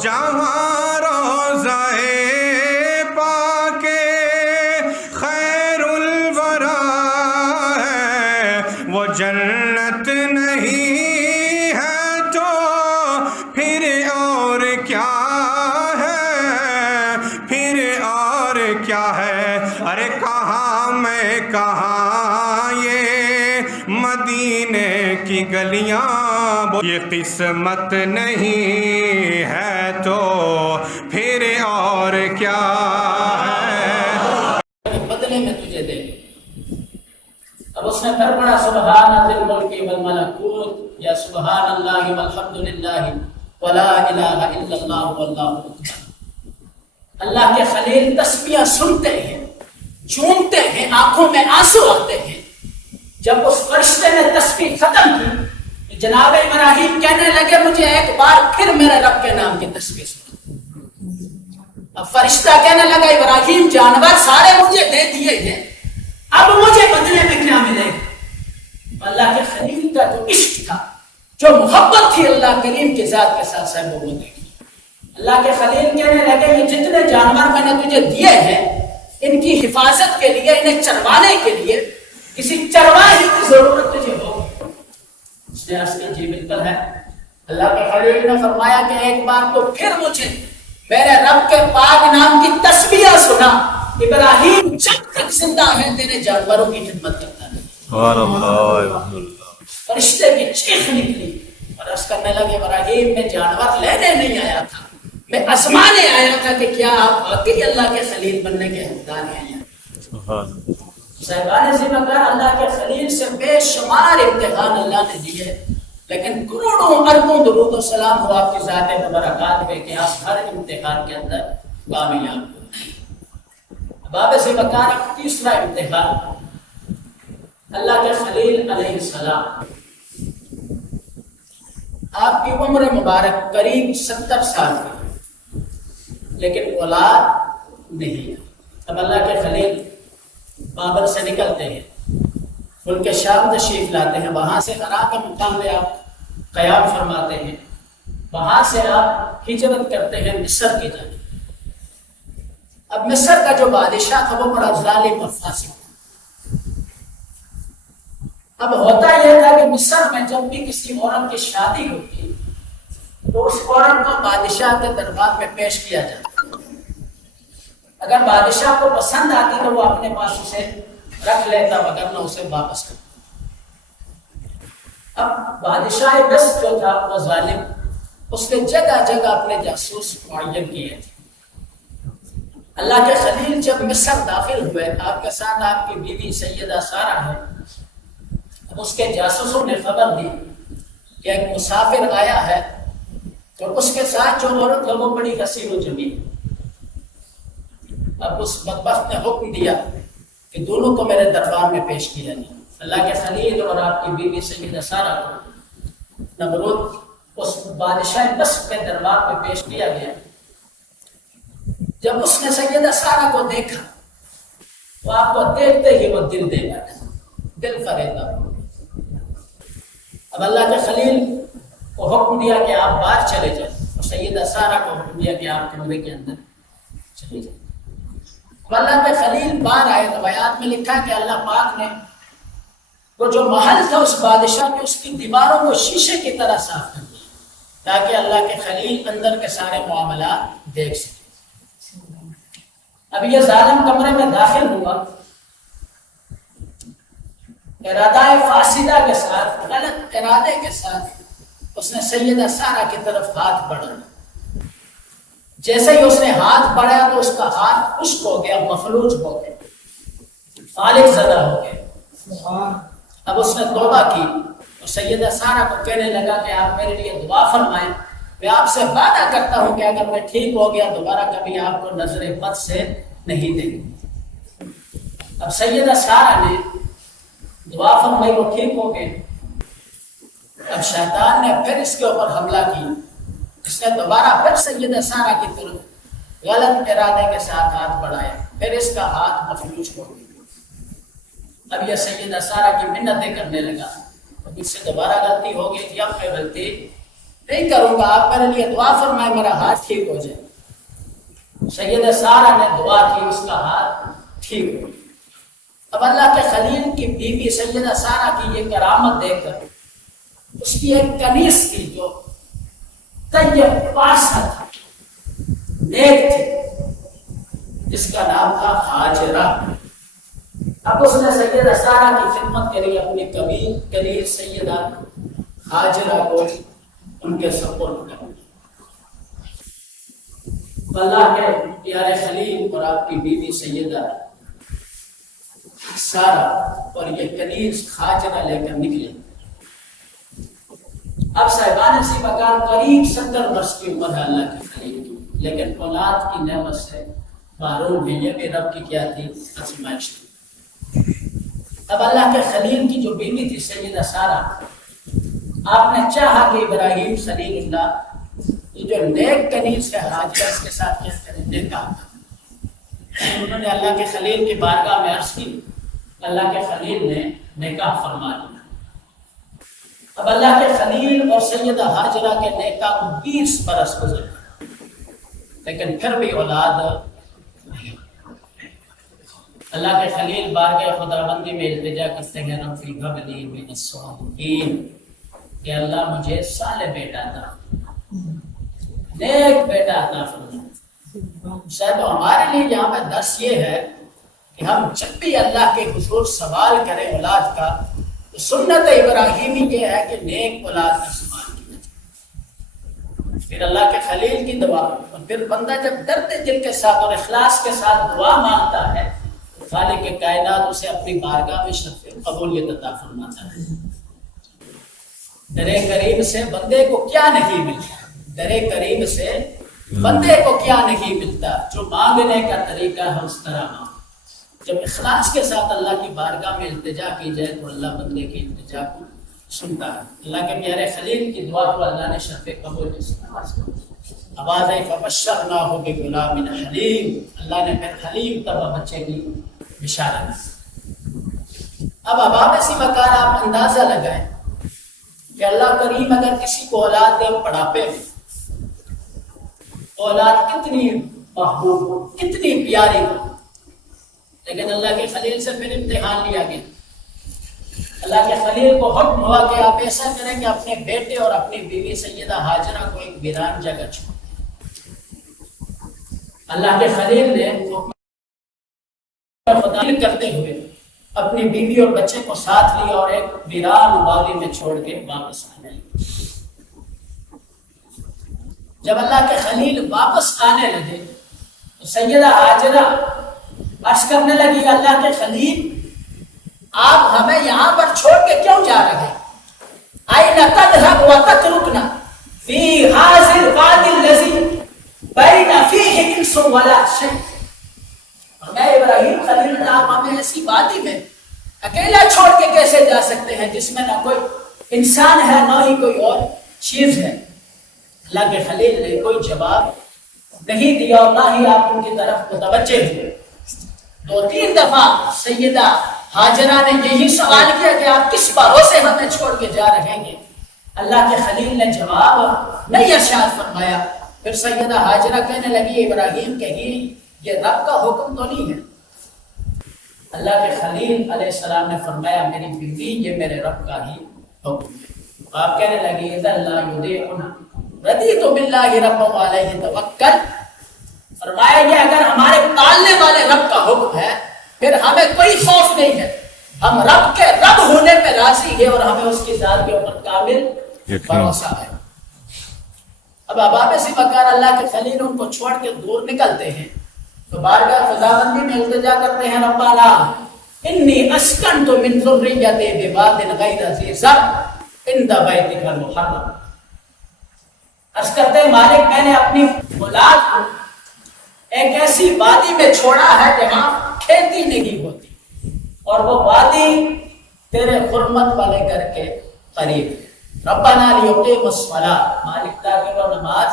جہاں روضہ پاک خیر الورا ہے وہ جنت نہیں ہے تو پھر اور کیا ہے، پھر اور کیا ہے؟ ارے کہاں میں کہاں یہ مدینے کی گلیاں، یہ قسمت نہیں ہے تو پھر اور کیا ہے؟ بدلے میں تجھے دے گے۔ اب اس نے پھر پڑھا سبحان ذی الملک والملکوت یا سبحان اللہ والحمد للہ ولا الہ الا اللہ واللہ اکبر۔ اللہ کے خلیل تسبیح سنتے ہیں، جھومتے ہیں، آنکھوں میں آنسو آتے ہیں۔ جب اس فرشتے نے تسبیح ختم کی، جناب ابراہیم کہنے لگے مجھے ایک بار پھر میرے رب کے نام کی تسبیح سنا۔ اب فرشتہ کہنے لگا ابراہیم جانور سارے مجھے دے دیے ہیں، اب مجھے بدلے میں کیا ملے گا؟ اللہ کے خلیل کا جو عشق تھا، جو محبت تھی اللہ کریم کی ذات کے ساتھ صاحب وہ دیکھی۔ اللہ کے خلیل کہنے لگے یہ جتنے جانور میں نے تجھے دیے ہیں ان کی حفاظت کے لیے، انہیں چروانے کے لیے کسی چرواہے کی ضرورت تجھے ہوگی۔ اس نے عرض کیا جی بالکل ہے۔ اللہ کے خلیل نے فرمایا کہ ایک بار تو پھر مجھے میرے رب کے پاک نام کی تسبیح سنا۔ ابراہیم جب تک زندہ ہے تیرے جانوروں کی خدمت کرتا ہے۔ فرشتے کی چیخ نکلی اور عرض کرنے لگے ابراہیم میں جانور لینے نہیں آیا تھا، میں آزمانے آیا تھا کہ کیا آپ واقعی اللہ کے خلیل بننے کے حقدار ہیں۔ صاحبان ذمہ اللہ کے خلیل سے بے شمار امتحان اللہ نے دیے، لیکن کروڑوں اربوں درود و سلام ہو آپ کی ذات مبارکات ہے کہ آپ ہر امتحان کے اندر کامیاب ہوئے۔ باب سے بکار تیسرا امتحان، اللہ کے خلیل علیہ السلام، آپ کی عمر مبارک قریب 70 سال کی، لیکن اولاد نہیں۔ اب اللہ کے خلیل بابل سے نکلتے ہیں، ملک شام تشریف لاتے ہیں، وہاں سے حرا کے مقام پہ آپ قیام فرماتے ہیں، وہاں سے آپ ہجرت کرتے ہیں مصر کی جانب۔ اب مصر کا جو بادشاہ تھا وہ بڑا ظالم اور فاسق تھا۔ اب ہوتا یہ تھا کہ مصر میں جب بھی کسی عورت کی شادی ہوتی تو اس عورت کو بادشاہ کے دربار میں پیش کیا جاتا، اگر بادشاہ کو پسند آتی تو وہ اپنے پاس اسے رکھ لیتا، وگرنہ اسے واپس کرتا۔ اب بادشاہ مصر جو تھا وہ ظالم، اس نے جگہ جگہ اپنے جاسوس معین کیے تھے۔ اللہ کے خلیل جب مصر داخل ہوئے، آپ کے ساتھ آپ کی بیوی سیدہ سارہ ہے، اب اس کے جاسوسوں نے خبر دی کہ ایک مسافر آیا ہے اور اس کے ساتھ جو عورت ہے وہ بڑی حسین و جمیل۔ اب اس بدبخت نے حکم دیا کہ دونوں کو میرے دربار میں پیش کیا جائے۔ اللہ کے خلیل اور آپ کی بیوی سیدہ سارہ کو نمرود اس بادشاہ مصر کے دربار میں پیش کیا گیا۔ جب اس نے سیدہ سارہ کو دیکھا تو آپ کو دیکھتے ہی وہ دل دے بیٹھا، دل فریدا۔ اب اللہ کے خلیل کو حکم دیا کہ آپ باہر چلے جائیں، اور سیدہ سارہ کو حکم دیا کہ آپ کمرے کے اندر چلے جائیں۔ اب اللہ کے خلیل باہر آئے، روایات میں لکھا کہ اللہ پاک نے وہ جو محل تھا اس بادشاہ کے، اس کی دیواروں کو شیشے کی طرح صاف کر دیا تاکہ اللہ کے خلیل اندر کے سارے معاملات دیکھ سکے۔ اب یہ ظالم کمرے میں داخل ہوا، ارادہ فاسدہ کے ساتھ، غلط ارادے کے ساتھ اس نے سیدہ سارہ کی طرف ہاتھ بڑھایا۔ جیسے ہی اس نے ہاتھ بڑھایا تو اس کا ہاتھ خشک ہو گیا، مفلوج ہو گیا، فالج زدہ ہو گیا۔ اب اس نے توبہ کی اور سیدہ سارہ کو کہنے لگا کہ آپ میرے لیے دعا فرمائیں، میں آپ سے وعدہ کرتا ہوں کہ اگر میں ٹھیک ہو گیا دوبارہ کبھی آپ کو نظر بد سے نہیں دیں گے۔ اب سیدہ سارہ نے دعا فرمائی، وہ ٹھیک ہو گئے۔ اب شیطان نے پھر اس کے اوپر حملہ کی، اس نے دوبارہ پھر سیدہ سارہ کی طرف غلط ارادے کے ساتھ ہاتھ بڑھایا، پھر اس کا ہاتھ مفلوج ہو گیا۔ اب یہ سیدہ سارہ کی منتیں کرنے لگا، اب اس سے دوبارہ غلطی ہو گئی تھی، اب میں غلطی نہیں کروں گا، آپ میرے لیے دعا فرمائے میرا ہاتھ ٹھیک ہو جائے۔ سیدہ سارہ نے دعا کی، اس کا ہاتھ ٹھیک ہو۔ اب اللہ کے خلیل کی بیوی سیدہ سارہ کی یہ کرامت دیکھ کر اس کی ایک کنیز تھی جو طیب پاسہ تھا، نیک تھی، جس کا نام تھا ہاجرہ۔ اب اس نے سیدہ سارہ کی خدمت کے لیے اپنی کنیز سیدہ ہاجرہ کو ان کے سپرد کر دیا۔ اللہ کے پیارے خلیل اور آپ کی بیوی سیدہ سارہ اور یہ کنیز ہاجرہ لے کر نکلے۔ اب صاحبان اسی مکان قریب 70 برس کی عمر ہے اللہ کے خلیل کی، لیکن اولاد کی نعمت سے محروم ہے۔ یہ بھی رب کی کیا تھی؟ آزمائش تھی۔ اب اللہ کے خلیل کی جو بیوی تھی سیدہ سارہ، آپ نے چاہا کہ ابراہیم خلیل اللہ یہ جو نیک کنیز ہے ہاجرہ، اس کے ساتھ کیا کریں؟ نکاح۔ انہوں نے اللہ کے خلیل کی بارگاہ میں عرض کی، اللہ کے خلیل نے نکاح فرما دیا۔ اب اللہ کے خلیل اور سیدہ ہاجرہ کے نکاح کو 20 برس گزر گئے، لیکن پھر بھی اولاد نہیں۔ اللہ کے خلیل بارگاہ خداوندی میں التجا کرتے ہیں، ربی ہب لی من الصالحین، کہ اللہ مجھے صالح بیٹا عطا فرما، نیک بیٹا عطا فرما۔ شاید ہمارے لیے یہاں پہ درس یہ ہے کہ ہم جب بھی اللہ کے حضور سوال کریں اولاد کا، تو سنت ابراہیمی یہ ہے کہ نیک اولاد کا سوال کیا جائے۔ پھر اللہ کے خلیل کی دعا، اور پھر بندہ جب درد دل کے ساتھ اور اخلاص کے ساتھ دعا مانگتا ہے، خالق کائنات اسے اپنی بارگاہ میں شرف قبولیت عطا فرماتا ہے۔ درے کریم سے بندے کو کیا نہیں ملتا، درے کریم سے بندے کو کیا نہیں ملتا، جو مانگنے کا طریقہ ہے اس طرح مانگ۔ جب اخلاص کے ساتھ اللہ کی بارگاہ میں التجا کی جائے تو اللہ بندے کی التجا کو سنتا ہے۔ اللہ کے پیارے خلیل کی دعا کو اللہ نے شرف قبول سے نواز کیا۔ آواز آئی فبشرناہ بغلام حلیم، اللہ نے پھر حلیم تب بچے کی بشارت۔ اب اباب اسی مکان آپ اندازہ لگائیں کہ اللہ کریم اگر کسی کو اولاد دے بڑھاپے میں، اولاد کتنی محبوب ہو، کتنی پیاری ہو، لیکن اللہ کے خلیل سے پھر امتحان لیا گیا۔ اللہ کے خلیل کو حکم ہوا کہ آپ ایسا کریں کہ اپنے بیٹے اور اپنی بیوی سیدہ ہاجرہ کو ایک ویران جگہ چھوڑ دیں۔ اللہ کے خلیل نے خدا کرتے ہوئے اپنی بیوی اور بچے کو ساتھ لیا اور ایک ویران وادی میں چھوڑ کے واپس آنے لگے۔ جب اللہ کے خلیل واپس آنے لگے تو سیدہ ہاجرہ عرض کرنے لگی، اللہ کے خلیل آپ ہمیں یہاں پر چھوڑ کے کیوں جا رہے ہیں؟ أَيْنَ تَذْهَبُ وَتَتْرُكْنَا فِي هَذِا الْوَادِ الَّذِي بَيْنَ فِيهِ إِنْسٌ وَلَا شَيْءٌ۔ میں ابراہیم خلیل اللہ، آپ ہمیں ایسی وادی میں اکیلا چھوڑ کے کیسے جا سکتے ہیں جس میں نہ کوئی انسان ہے نہ ہی کوئی اور چیز ہے؟ اللہ کے خلیل نے کوئی جواب نہیں دیا اور نہ ہی آپ ان کی طرف متوجہ ہوئے۔ 2-3 دفعہ سیدہ ہاجرہ نے یہی سوال کیا کہ آپ کس بھروسے ہمیں چھوڑ کے جا رہے ہیں؟ اللہ کے خلیل نے جواب نہیں ارشاد فرمایا۔ پھر سیدہ ہاجرہ کہنے لگی، ابراہیم کہی یہ رب کا حکم تو نہیں ہے۔ اللہ کے خلیل علیہ السلام نے فرمایا، میری بیوی یہ میرے رب کا ہی حکم ہے۔ آپ کہنے لگی، اذا لا یضیعنا رضیت باللہ رب علیہ توکل، فرمایا یہ اگر ہمارے پالنے والے رب کا حکم ہے پھر ہمیں کوئی خوف نہیں ہے، ہم رب کے رب ہونے پہ راضی ہیں اور ہمیں اس کی ذات کے اوپر کامل بھروسہ ہے۔ اب اباب سے مکان اللہ کے خلیل ان کو چھوڑ کے دور نکلتے ہیں تو بارگاہ خداوندی میں التجا کرتے ہیں، ربنا انی اسکنت من ذریتی بواد غیر ذی زرع عند بیتک المحرم۔ عرض کرتے ہیں، مالک میں نے اپنی اولاد کو ایک ایسی وادی میں چھوڑا ہے جہاں کھیتی نہیں ہوتی، اور وہ وادی تیرے حرمت والے گھر کے قریب ہے۔ ربنا لیقیموا الصلاۃ، مالک تاکہ وہ نماز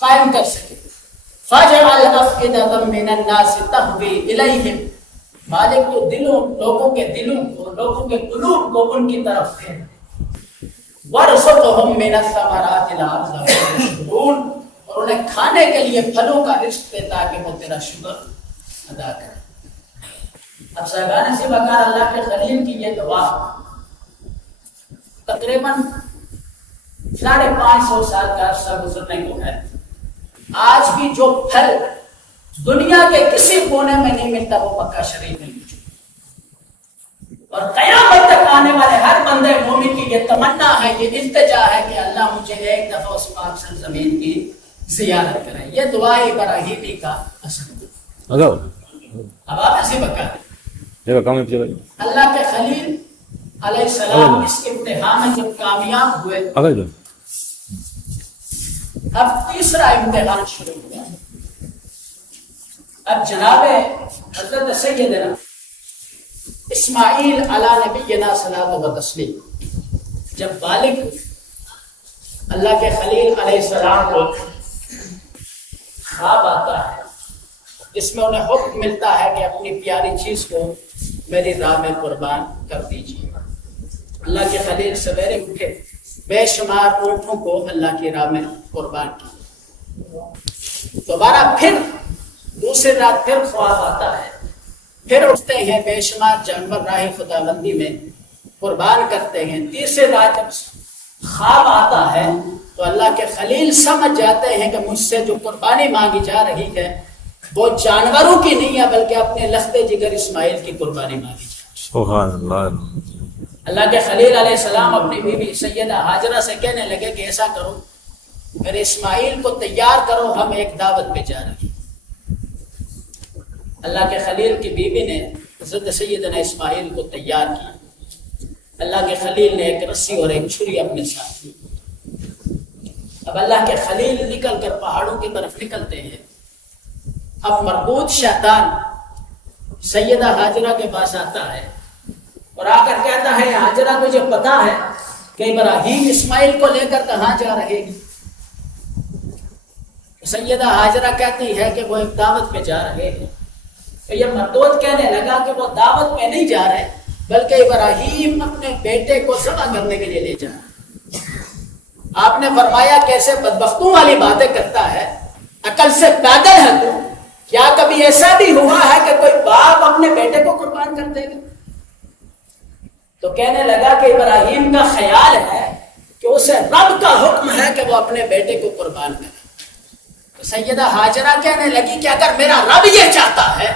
قائم کر سکے۔ فَاجْعَلْ أَفْئِدَةً مِّنَ النَّاسِ تَهْوِي إِلَيْهِمْ، مالک تو لوگوں کے دلوں کو، لوگوں کے قلوب کو ان کی طرف پھیر۔ وَرْزُقْهُم مِّنَ الثَّمَرَاتِ لَعَلَّهُمْ يَشْكُرُونَ، اور انہیں کھانے کے لیے پھلوں کا رزق دے تاکہ وہ تیرا شکر ادا کرے۔ اب صاحبان سے بکار اللہ کے خلیل کی یہ دعا تقریباً 550 سال کا عرصہ گزرنے کو ہے، آج بھی جو پھل دنیا کے کسی کونے میں نہیں ملتا وہ مکہ شریف میں موجود، اور قیامت تک آنے والے ہر بندے مومن کی یہ تمنا ہے، یہ التجا ہے کہ اللہ مجھے ایک دفعہ اس پاک سرزمین کی زیارت کرے۔ یہ دعا ابراہیمی کا اثر ہے۔ اب آپ ایسی بکا اللہ کے خلیل علیہ السلام اس امتحان میں جب کامیاب ہوئے، اب تیسرا امتحان شروع ہوا۔ اب جناب حضرت سیدنا اسماعیل علی نبینا صلاۃ و تسلیم جب بالغ ہوئے، اللہ کے خلیل علیہ السلام کو خواب آتا ہے جس میں انہیں حکم ملتا ہے کہ اپنی پیاری چیز کو میری راہ میں قربان کر دیجیے۔ اللہ کے خلیل سویرے اٹھے، بے شمار اونٹوں کو اللہ کی راہ میں قربان کیا۔ دوبارہ پھر دوسری رات پھر خواب آتا ہے، پھر اٹھتے ہیں، بے شمار جانور راہ خداوندی میں قربان کرتے ہیں۔ تیسری رات جب خواب آتا ہے تو اللہ کے خلیل سمجھ جاتے ہیں کہ مجھ سے جو قربانی مانگی جا رہی ہے وہ جانوروں کی نہیں ہے بلکہ اپنے لختے جگر اسماعیل کی قربانی مانگی جا رہی ہے۔ سبحان اللہ۔ اللہ کے خلیل علیہ السلام اپنی بیوی سیدہ ہاجرہ سے کہنے لگے کہ ایسا کرو، میرے اسماعیل کو تیار کرو، ہم ایک دعوت پہ جا رہے ہیں۔ اللہ کے خلیل کی بیوی نے حضرت سیدنا اسماعیل کو تیار کیا۔ اللہ کے خلیل نے ایک رسی اور ایک چھری اپنے ساتھ لی۔ اب اللہ کے خلیل نکل کر پہاڑوں کی طرف نکلتے ہیں۔ اب مربوط شیطان سیدہ ہاجرہ کے پاس آتا ہے اور آ کر کہتا ہے، ہاجرہ تجھے پتا ہے کہ ابراہیم اسماعیل کو لے کر کہاں جا رہے گی؟ سیدہ ہاجرہ کہتی ہے کہ وہ ایک دعوت پہ جا رہے ہیں۔ تو یہ مردود کہنے لگا کہ وہ دعوت پہ نہیں جا رہے بلکہ ابراہیم اپنے بیٹے کو ذبح کرنے کے لیے لے جا رہا ہے۔ آپ نے فرمایا کیسے بدبختوں والی باتیں کرتا ہے، عقل سے پیدل ہے تو؟ کیا کبھی ایسا بھی ہوا ہے کہ کوئی باپ اپنے بیٹے کو قربان کر دے گا؟ تو کہنے لگا کہ ابراہیم کا خیال ہے کہ اسے رب کا حکم ہے کہ وہ اپنے بیٹے کو قربان کرے۔ تو سیدہ ہاجرہ کہنے لگی کہ اگر میرا رب یہ چاہتا ہے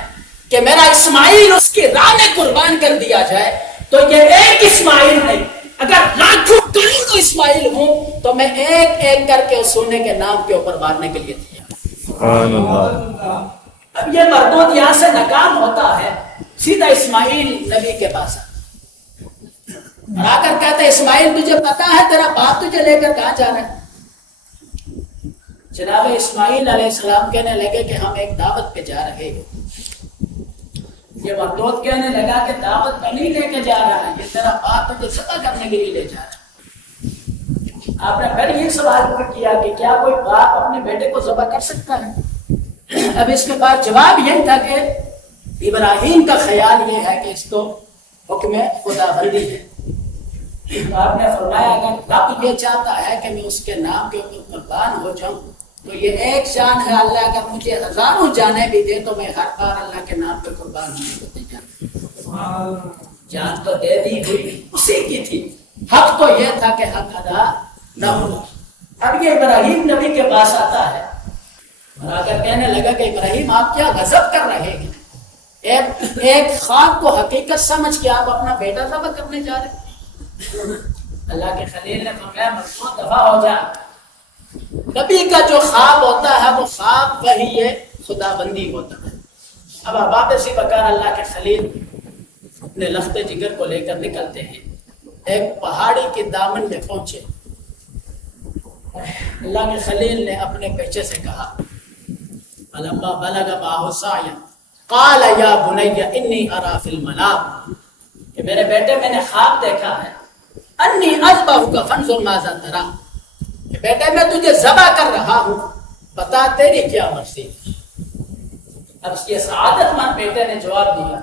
کہ میرا اسماعیل اس کی راہ میں قربان کر دیا جائے تو یہ ایک اسماعیل نہیں، اگر لاکھوں کروڑوں اسماعیل ہوں تو میں ایک ایک کر کے اس سونے کے نام کے اوپر مارنے کے لیے تیار۔ اب یہ مردود یہاں سے ناکام ہوتا ہے، سیدھا اسماعیل نبی کے پاس آ کر کہتے اسماعیل تجھے پتا ہے تیرا باپ تجھے لے کر کہاں جا رہا ہے؟ جناب اسماعیل علیہ السلام کہنے لگے کہ ہم ایک دعوت پہ جا رہے ہیں۔ یہ مردود کہنے لگا کہ دعوت پہ نہیں لے کے جا رہا ہے، یہ تیرا باپ تجھے ذبح کرنے کے لیے لے جا رہا ہے۔ آپ نے پھر یہ سوال کیا کہ کیا کوئی باپ اپنے بیٹے کو ذبح کر سکتا ہے؟ اب اس کے بعد جواب یہ تھا کہ ابراہیم کا خیال یہ ہے کہ اس کو حکم خدا بندی ہے۔ آپ نے فرمایا اگر رب یہ چاہتا ہے کہ میں اس کے نام کے اوپر قربان ہو جاؤں تو یہ ایک جان ہے، اللہ اگر مجھے ہزاروں جانیں بھی دے تو میں ہر بار اللہ کے نام پہ قربان ہونے کو تیار۔ جان تو دے دی ہوئی اسی کی تھی، حق تو یہ تھا کہ حق ادا نہ ہوا۔ اب یہ ابراہیم نبی کے پاس آتا ہے اور آ کر کہنے لگا کہ ابراہیم آپ کیا غضب کر رہے ہیں؟ ایک خواب کو حقیقت سمجھ کے آپ اپنا بیٹا ذبح کرنے جا رہے ہیں؟ اللہ کے خلیل نے فرمایا مردود دفع ہو جا، نبی کا جو خواب ہوتا ہے وہ خواب وہی ہے، خدا بندی ہوتا ہے۔ اب احباب سی بکار اللہ کے خلیل اپنے لخت جگر کو لے کر نکلتے ہیں، ایک پہاڑی کے دامن میں پہنچے۔ اللہ کے خلیل نے اپنے بیٹے سے کہا فلما بلغ معه السعي قال یا بني انی ارى في المنام، کہ میرے بیٹے میں نے خواب دیکھا ہے، انی اذبحک فانظر ماذا ترى، کہ بیٹے میں تجھے ذبح کر رہا ہوں، بتا تیری کیا مرضی۔ اب اس کے سعادت مند بیٹے نے جواب دیا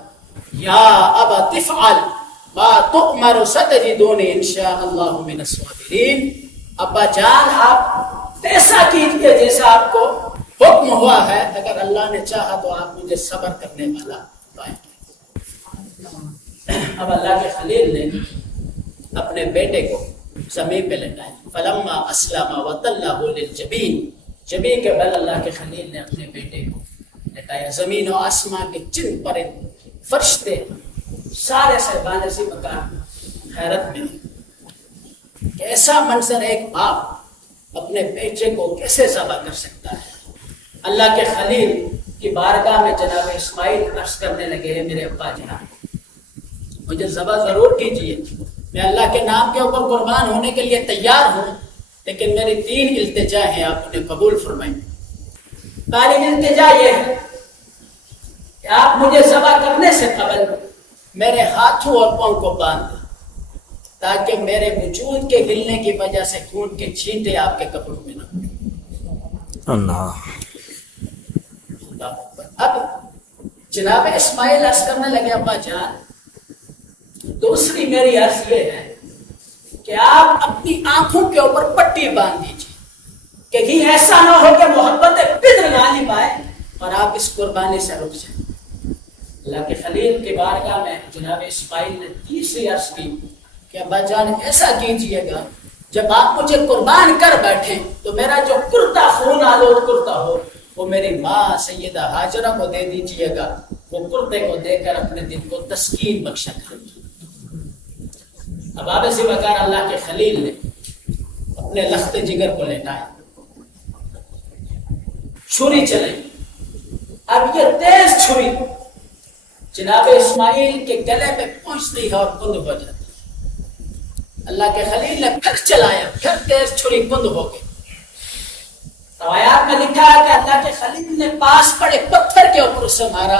یا ابا تفعل ما تؤمر ستجدونی ان شاء اللہ من الصابرین، شیرین ابا جان آپ ایسا کیجیے جیسا آپ کو حکم ہوا ہے، اگر اللہ نے چاہا تو آپ مجھے صبر کرنے والا پائیں گے۔ اب اللہ کے خلیل نے اپنے بیٹے کو زمین پہ لٹایا، فلما اسلم وتلہ للجبین، جبین کے بل اللہ کے خلیل نے اپنے بیٹے کو لٹایا۔ زمین و آسمان کے جن پرند فرشتے سارے صاحبان اسی مکان حیرت میں کہ ایسا منظر ایک باپ اپنے بیٹے کو کیسے ذبح کر سکتا ہے۔ اللہ کے خلیل کی بارگاہ میں جناب اسماعیل عرض کرنے لگے، ہیں میرے ابا جناب مجھے ذبح ضرور کیجئے، میں اللہ کے نام کے اوپر قربان ہونے کے لیے تیار ہوں، لیکن میری 3 التجا ہیں، آپ انہیں قبول فرمائیں۔ پہلی التجا یہ ہے کہ آپ مجھے ذبح کرنے سے قبل میرے ہاتھوں اور پاؤں کو باندھ دیں، تاکہ میرے وجود کے ہلنے کی وجہ سے خون کے چھینٹے آپ کے کپڑوں میں نہ ہوں۔ اللہ اب جناب اسماعیل عرض کرنے لگے، ابا جان دوسری میری عرض یہ ہے کہ آپ اپنی آنکھوں کے اوپر پٹی باندھ دیجیے، کہیں ایسا نہ ہو کہ محبت بدر غالب آئے اور آپ اس قربانی سے رک جائیں۔ اللہ کے خلیل کے بارگاہ میں جناب اسماعیل نے تیسری عرض کی کہ ابا جان ایسا کیجئے گا، جب آپ مجھے قربان کر بیٹھیں تو میرا جو کرتا خون آلود کرتا ہو وہ میری ماں سیدہ ہاجرہ کو دے دیجئے گا، وہ کرتے کو دے کر اپنے دل کو تسکین بخشا کریں۔ اب آبے سے بکار اللہ کے خلیل نے اپنے لخت جگر کو لٹایا، چھری چلائی۔ اب یہ تیز چھری جناب اسماعیل کے گلے میں پہنچتی ہے اور کند ہو جاتی ہے۔ اللہ کے خلیل نے پھر چلایا، پھر تیز چھری کند ہو گئی۔ روایات میں لکھا ہے کہ اللہ کے خلیل نے پاس پڑے پتھر کے اوپر اسے مارا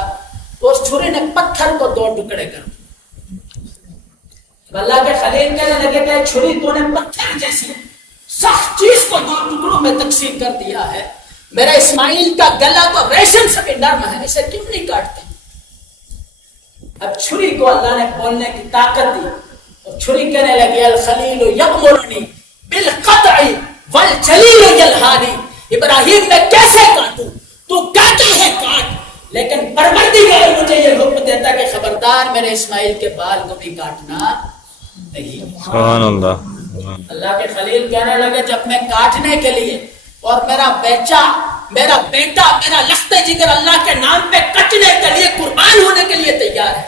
تو اس چھری نے پتھر کو 2 ٹکڑے کر دیا۔ اللہ کے خلیل کہنے لگے کہ چھری تو نے پتھر جیسی سخت چیز کو 2 ٹکڑوں میں تقسیم کر دیا ہے، میرا اسماعیل کا گلا تو ریشم سے بھی نرم ہے، اسے کیوں نہیں کاٹتے؟ اب چھری کو اللہ نے کھولنے کی طاقت دی اور چھری کہنے لگی، الخلیل یأمرنی بالقطع والجلیل یلہانی، ابراہیم میں کیسے کاٹوں؟ تو کاٹا ہے کاٹ، لیکن پروردگار مجھے یہ حکم دیتا کہ خبردار میرے اسماعیل کے بال کو بھی کاٹنا نہیں۔ سبحان اللہ۔ اللہ کے خلیل کہنے لگے جب میں کاٹنے کے لیے اور میرا بیٹا میرا لخت جگر اللہ کے نام پہ کٹنے کے لیے قربان ہونے کے لیے تیار ہے،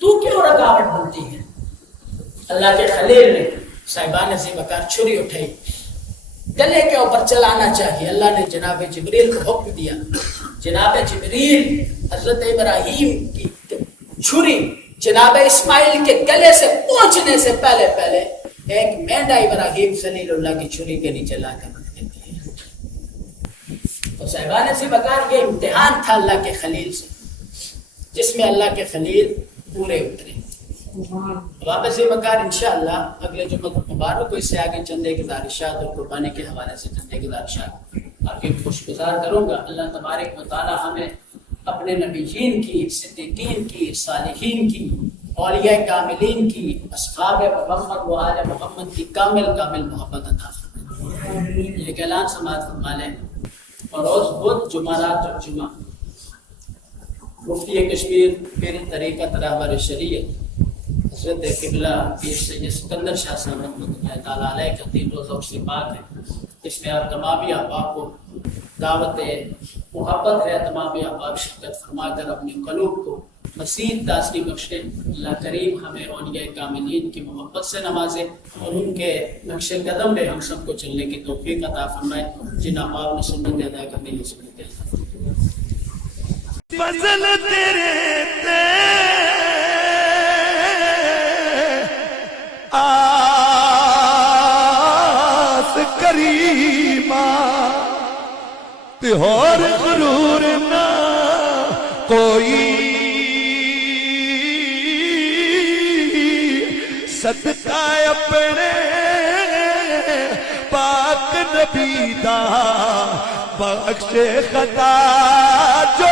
تو کیوں رکاوٹ بنتی ہے؟ اللہ کے خلیل نے صاحبان سے بکار چھری اٹھائی، گلے کے اوپر چلانا چاہیے۔ اللہ نے جناب جبریل کو حکم دیا، جناب جبریل حضرت ابراہیم کی چھری جناب اسماعیل کے گلے سے پہنچنے سے پہلے ایک مینڈا ابراہیم خلیل اللہ کی چھری کے نیچے لا کر رکھ دیتی ہے۔ تو صاحبان سے بکار یہ امتحان تھا اللہ کے خلیل سے، جس میں اللہ کے خلیل پورے اترے۔ واپس یہ بکار انشاءاللہ اگلے جمعہ مبارک کو اس سے آگے چند ایک ارشاد اور قربانی کے حوالے سے چند ایک ارشاد آپ کی خوشگزار کروں گا۔ اللہ تبارک و تعالی ہمیں اپنے نبیین کی، صدیقین کی، صالحین کی، اولیاء کاملین کی، اصحاب محمد و آل محمد کی کامل محبت عطا فرمائے۔ یہ اعلان سماعت فرما لیں۔ اور روز بدھ، جمعرات اور جمعہ مفتی کشمیر پیر طریقت رہبر شریعت حضرت قبلہ پیر سید سکندر شاہ صاحب رحمۃ اللہ تعالیٰ علیہ کا 3 روزہ سے پاک ہے، اس میں آپ تمام احباب کو دعوت محبت ہے، تمام احباب شرکت فرما کر اپنے قلوب کو مزید تازگی بخشیں۔ اللہ کریم ہمیں اولیاء کاملین کی محبت سے نوازے اور ان کے نقش قدم پہ ہم سب کو چلنے کی توفیق عطا فرمائے۔ جن احباب نے سنت ادا کرنے کی سنت عطا فرمائے۔ فضل تیرے تے آس کریمہ تے اور غرور نہ کوئی، صدقہ اپنے پاک نبی دا بخش خطا جو